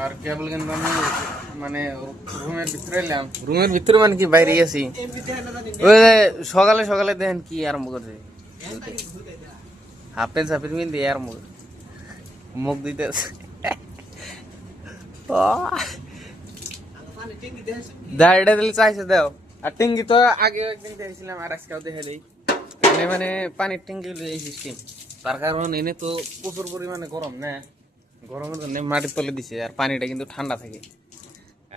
আর কেবল কিন্তু আমি মানে রুমের ভিতরে এলাম, রুমের ভিতরে মানে কি বাইরে আছি। ওই যে সকালে সকালে দেখেন কি আরম্ভ করছে, হাফ প্যান্ট সাফের মিল দিয়ে আরম্ভ মুখ দিতে দাঁড়িয়ে দিলে চাইছে দেও। আর টিঙ্গি তো আগেও একদিন দেখেছিলাম আর আজকেও দেখে দিই, মানে পানির ট্যাঙ্কি এই সিস্টেম। তার কারণ এনে তো প্রচুর পরিমাণে গরম না, গরমের জন্য মাটির তলে দিছে আর পানিটা কিন্তু ঠান্ডা থাকে।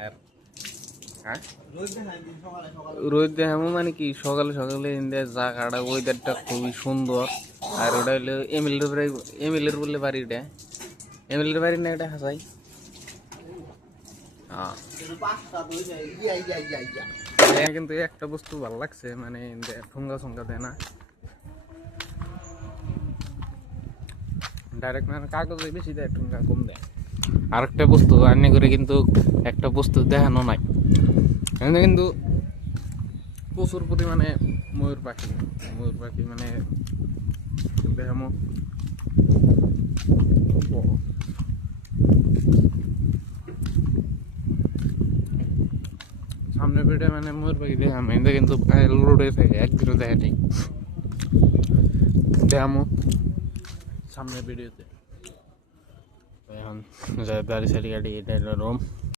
আর হ্যাঁ রোদ দেখামো মানে কি সকালে সকালে ইন্ডিয়ার জায়গাটা ওয়েদারটা খুবই সুন্দর। আর ওটা হলো এমএলএর বললে বাড়িটা, এমএলএর বাড়ি না এটা হাসাই। হ্যাঁ কিন্তু একটা বস্তু ভালো লাগছে, মানে ঠুঙ্গা ঠুঙ্গা দেয় না ডাইরেক্ট, মানে কাগজে বেশি দেয়, ঠুঙ্গা কম দেয়। আর একটা বস্তু আনি করে কিন্তু একটা বস্তু দেখানো নাই, এখানে কিন্তু প্রচুর পরিমাণে ময়ূর পাখি, ময়ূর পাখি মানে দেখামো। সামনে পেটে মানে ময়ূর পাখি দেখাম, এটা কিন্তু রোডে থাকে একদিনও দেখা নেই, দেখামো সামনে ভিডিওতে। এখন দাঁড়িয়ে সারি গাড়ি, এটা রুম।